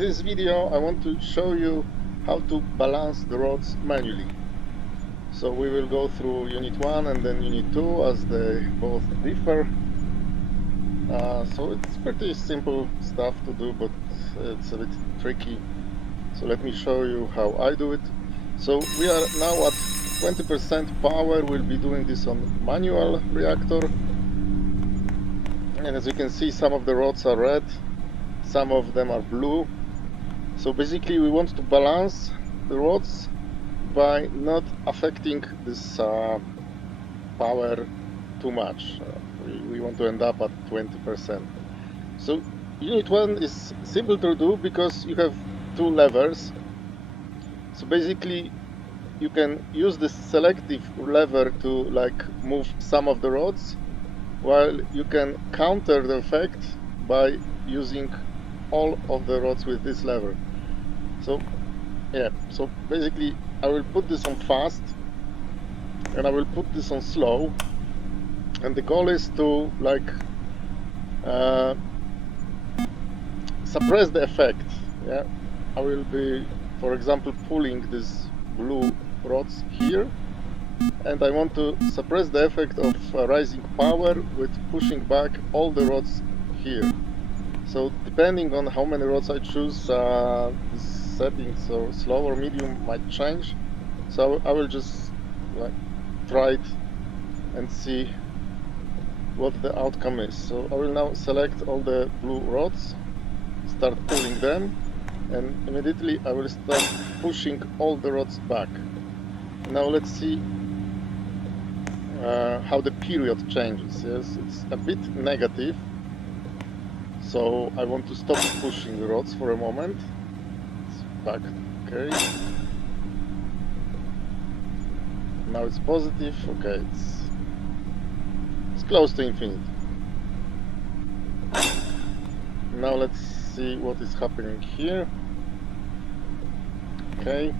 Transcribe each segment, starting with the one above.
this video I want to show you how to balance the rods manually. So we will go through unit 1 and then unit 2 as they both differ. So it's pretty simple stuff to do, but it's a bit tricky. So let me show you how I do it. So we are now at 20% power. We'll be doing this on manual reactor. And as you can see, some of the rods are red, some of them are blue. So basically we want to balance the rods by not affecting this power too much. We want to end up at 20%. So unit 1 is simple to do because you have two levers. So basically you can use this selective lever to move some of the rods, while you can counter the effect by using all of the rods with this lever. So yeah, so basically I will put this on fast and I will put this on slow, and the goal is to suppress the effect. Yeah, I will be, for example, pulling these blue rods here, and I want to suppress the effect of rising power with pushing back all the rods here. So depending on how many rods I choose, this setting, so slow or medium, might change. So I will just try it and see what the outcome is. So I will now select all the blue rods, start pulling them, and immediately I will start pushing all the rods back. Now let's see how the period changes. Yes, it's a bit negative. So I want to stop pushing the rods for a moment. It's back, okay. Now it's positive, okay, it's close to infinity. Now let's see what is happening here. Okay.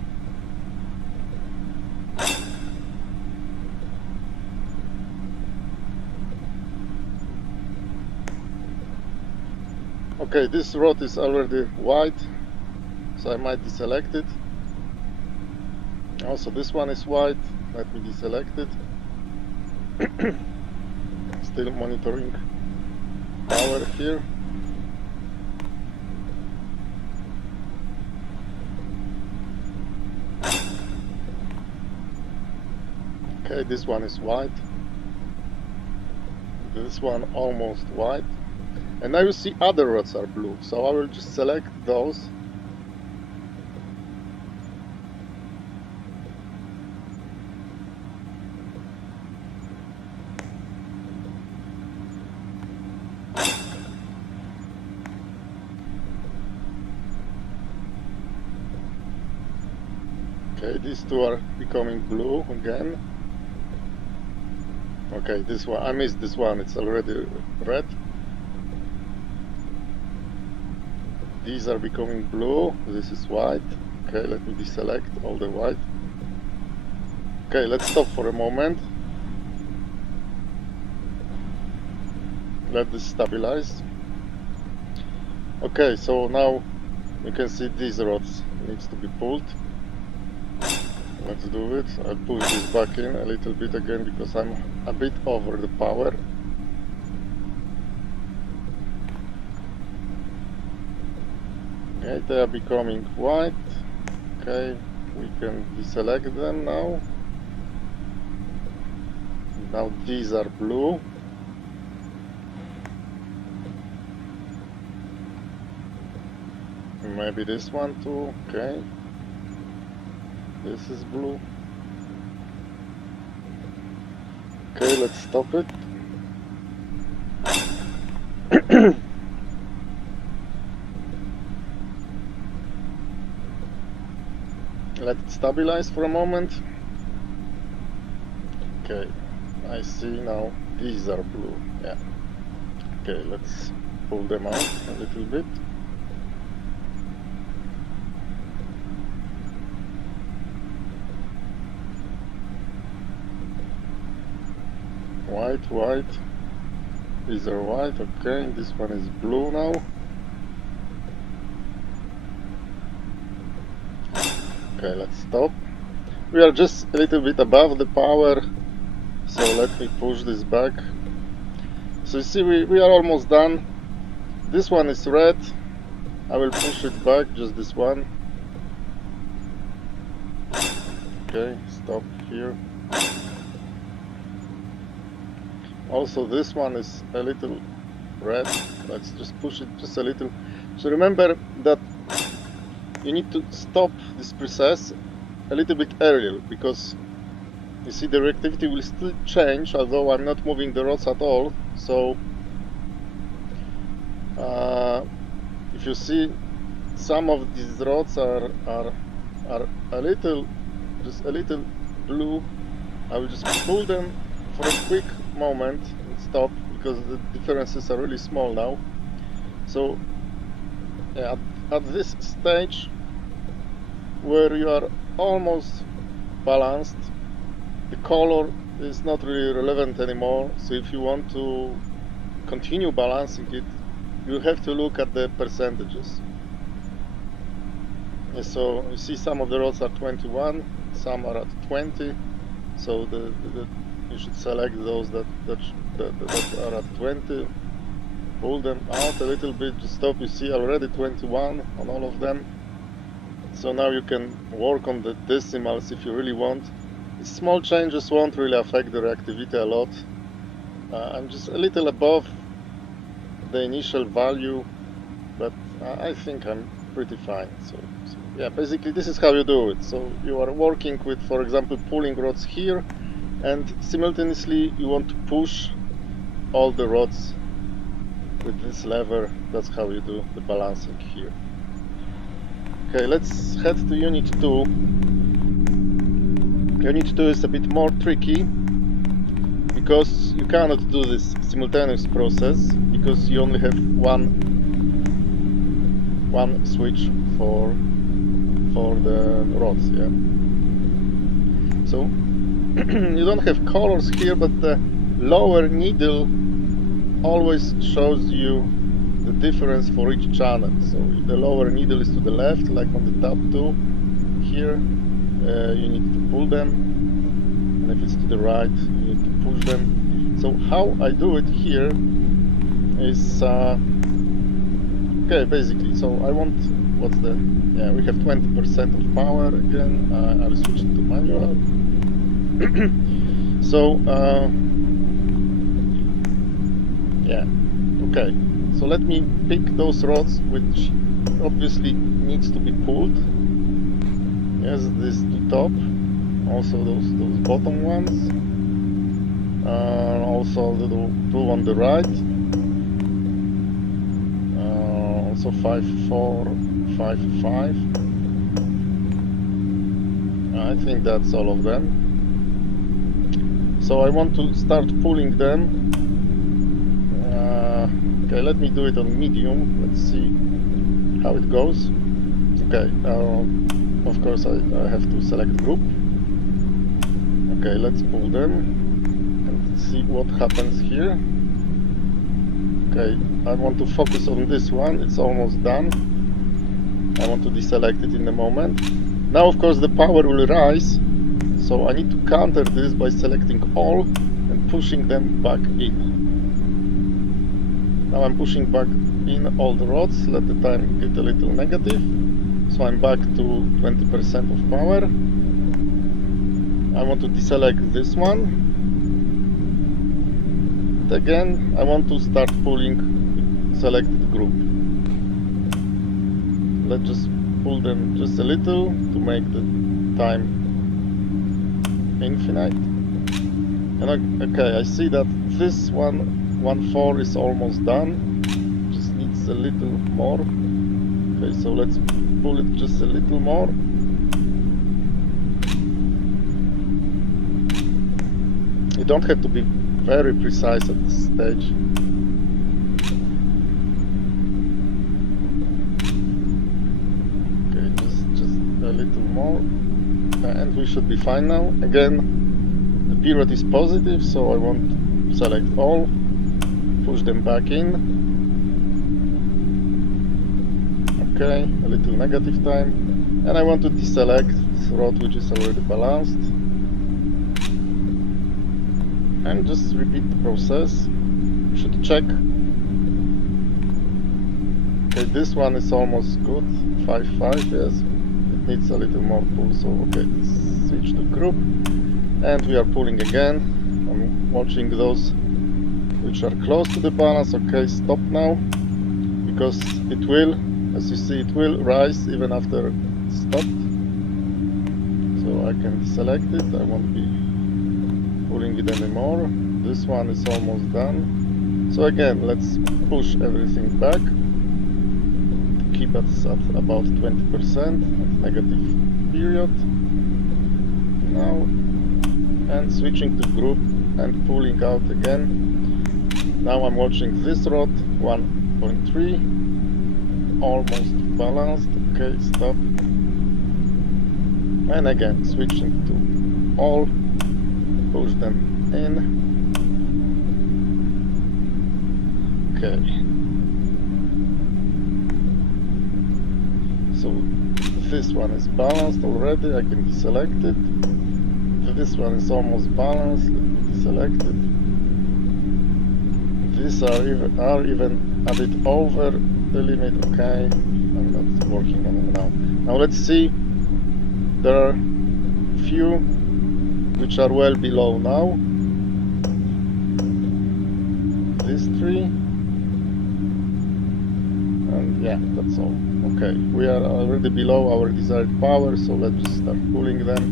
Okay, this rod is already white, so I might deselect it. Also this one is white, let me deselect it. Still monitoring power here. Okay, this one is white. This one almost white. And now you see other rods are blue, so I will just select those. Okay, these two are becoming blue again. Okay, this one, I missed this one, it's already red. These are becoming blue, this is white. Okay, let me deselect all the white. Okay, let's stop for a moment. Let this stabilize. Okay, so now you can see these rods needs to be pulled. Let's do it. I'll push this back in a little bit again because I'm a bit over the power. Okay, they are becoming white. Okay, we can deselect them now. Now these are blue. Maybe this one too. Okay. This is blue. Okay, let's stop it. Let it stabilize for a moment. Okay, I see now these are blue. Yeah. Okay, let's pull them out a little bit. White, white. These are white, okay. This one is blue now. Okay, let's stop. We are just a little bit above the power, so let me push this back. So you see, we are almost done. This one is red. I will push it back, just this one. Okay, stop here. Also, this one is a little red. Let's just push it just a little. So remember that you need to stop this process a little bit earlier, because you see the reactivity will still change, although I'm not moving the rods at all. So if you see, some of these rods are a little, just a little blue. I will just pull them for a quick moment and stop, because the differences are really small now. So yeah, at this stage where you are almost balanced, the color is not really relevant anymore. So if you want to continue balancing it, you have to look at the percentages. Yeah, so you see some of the rods are 21, some are at 20. So you should select those that are at 20. Pull them out a little bit, just stop. You see already 21 on all of them. So now you can work on the decimals if you really want. These small changes won't really affect the reactivity a lot. I'm just a little above the initial value, but I think I'm pretty fine. So yeah, basically this is how you do it. So you are working with, for example, pulling rods here, and simultaneously you want to push all the rods with this lever. That's how you do the balancing here. Okay, let's head to Unit 2. Unit 2 is a bit more tricky, because you cannot do this simultaneous process, because you only have one switch for the rods, yeah. So you don't have colors here, but the lower needle always shows you the difference for each channel. So if the lower needle is to the left, like on the tab 2 here, you need to pull them, and if it's to the right, you need to push them. So how I do it here is okay, basically, so I want, what's the, yeah, we have 20% of power again. I'll switch it to manual. So yeah, okay, so let me pick those rods which obviously needs to be pulled. Yes, this to top, also those bottom ones, also the two on the right, also 5, 4, 5, 5. I think that's all of them. So I want to start pulling them. Okay, let me do it on medium. Let's see how it goes. Okay, of course I have to select group. Okay, let's pull them and see what happens here. Okay, I want to focus on this one. It's almost done. I want to deselect it in a moment. Now, of course, the power will rise, so I need to counter this by selecting all and pushing them back in. Now I'm pushing back in all the rods. Let the time get a little negative. So I'm back to 20% of power. I want to deselect this one. And again, I want to start pulling selected group. Let's just pull them just a little to make the time infinite. And okay, I see that this 1.4 is almost done. Just needs a little more. Okay, so let's pull it just a little more. You don't have to be very precise at this stage. Okay, just a little more, and we should be fine now. Again, the period is positive, so I want to select all, push them back in. okay, a little negative time, and I want to deselect this rod which is already balanced, and just repeat the process. You should check. Okay, this one is almost good, 5-5, yes, it needs a little more pull, so okay, let's switch to group, and we are pulling again. I'm watching those which are close to the balance. Okay, stop now, because it will, as you see, it will rise even after it stopped. So I can select it, I won't be pulling it anymore. This one is almost done. So again, let's push everything back, keep us at about 20% negative period now, and switching to group and pulling out again. Now I'm watching this rod, 1.3, almost balanced. Okay, stop, and again switching to all, push them in. Okay, so this one is balanced already, I can deselect it. This one is almost balanced, let me deselect it. These are even a bit over the limit. Okay, I'm not working on them now. Now let's see, there are few which are well below now. These three, and yeah, that's all. Okay, we are already below our desired power, so let's just start pulling them.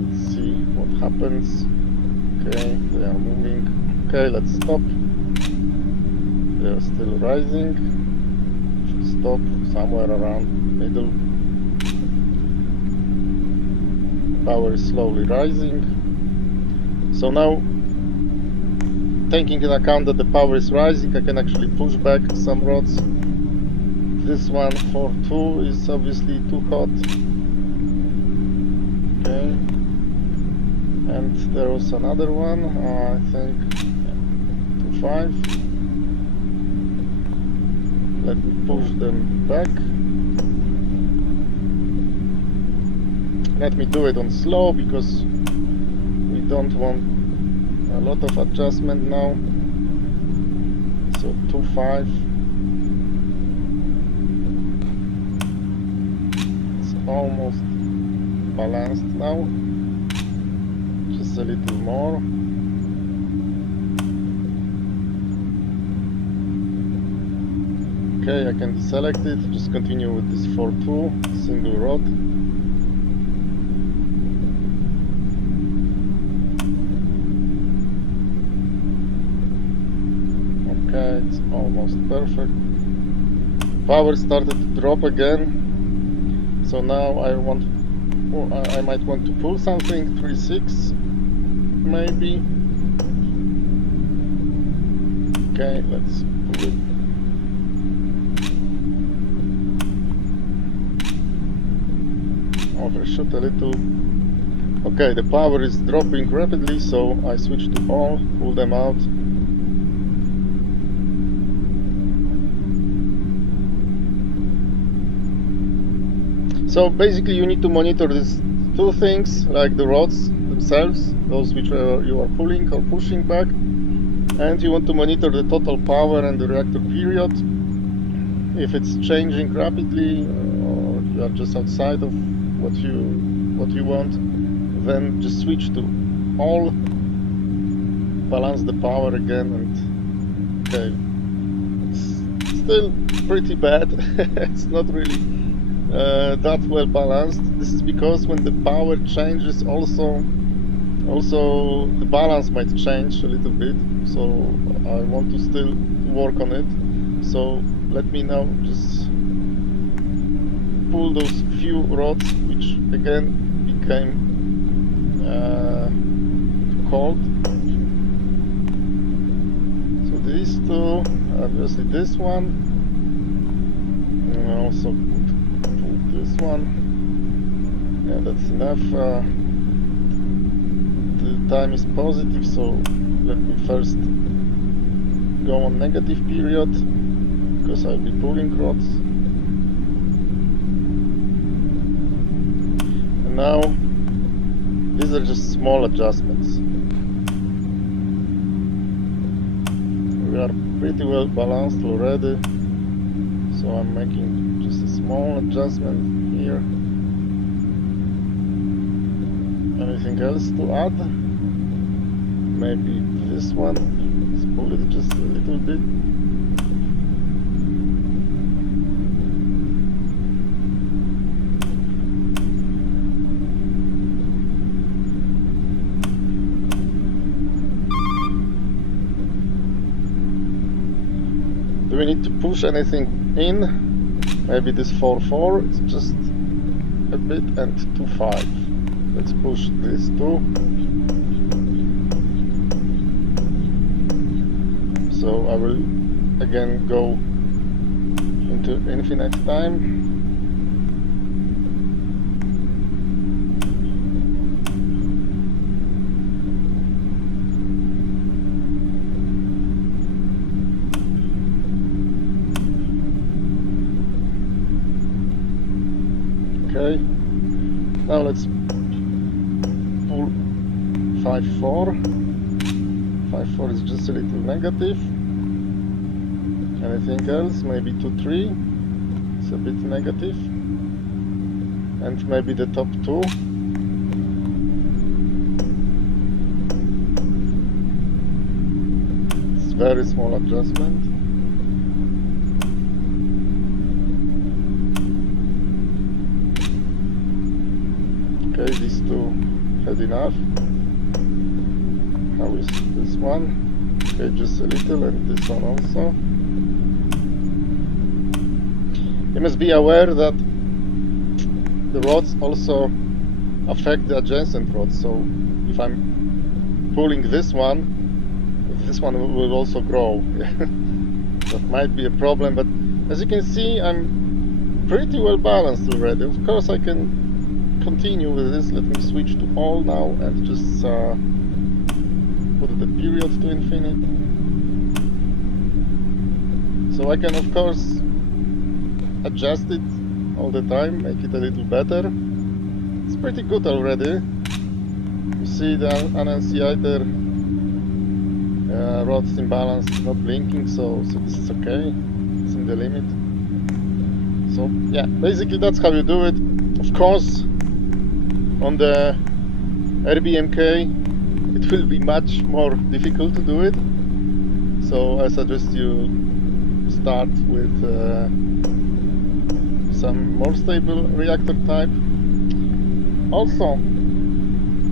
Let's see what happens. Okay, they are moving. Okay, let's stop. They are still rising. Should stop somewhere around middle. Power is slowly rising. So now, taking into account that the power is rising, I can actually push back some rods. This one 4.2 is obviously too hot. Okay. And there was another one, I think 2.5. Let me push them back. Let me do it on slow, because we don't want a lot of adjustment now. So 2.5. It's almost balanced now. Just a little more. Okay, I can deselect it, just continue with this 4.2 single rod. Okay, it's almost perfect. Power started to drop again, so now I might want to pull something, 3.6 maybe. Okay, let's pull it. Overshoot a little. Okay, the power is dropping rapidly, so I switch to all, pull them out. So basically you need to monitor these two things, like the rods themselves, those which you are pulling or pushing back, and you want to monitor the total power and the reactor period. If it's changing rapidly, or you are just outside of what you want, then just switch to all, balance the power again, and okay, it's still pretty bad. It's not really that well balanced. This is because when the power changes, also the balance might change a little bit, so I want to still work on it. So let me now just pull those few rods which again became cold. So these two, obviously this one, and also pull this one. Yeah, that's enough. The time is positive, so let me first go on negative period. because I'll be pulling rods. And now these are just small adjustments. We are pretty well balanced already, so I'm making just a small adjustment here. Anything else to add? Maybe this one. Let's pull it just a little bit. Do we need to push anything in? Maybe this 4.4, it's just a bit, and 2.5. Let's push this too. So I will again go into infinite time. Okay, now let's pull 5.4. 5.4 is just a little negative. Anything else? Maybe 2.3. It's a bit negative. And maybe the top 2. It's very small adjustment. Okay, these two had enough. How is this one? Okay, just a little, and this one also. You must be aware that the rods also affect the adjacent rods. So if I'm pulling this one will also grow. That might be a problem, but as you can see, I'm pretty well balanced already. Of course, I can continue with this. Let me switch to all now and just put the period to infinite. So I can of course adjust it all the time, make it a little better. It's pretty good already. You see the annunciator rods imbalance not blinking, so this is okay. It's in the limit. So yeah, basically that's how you do it. Of course, on the RBMK it will be much more difficult to do it, so I suggest you start with some more stable reactor type. Also,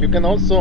you can also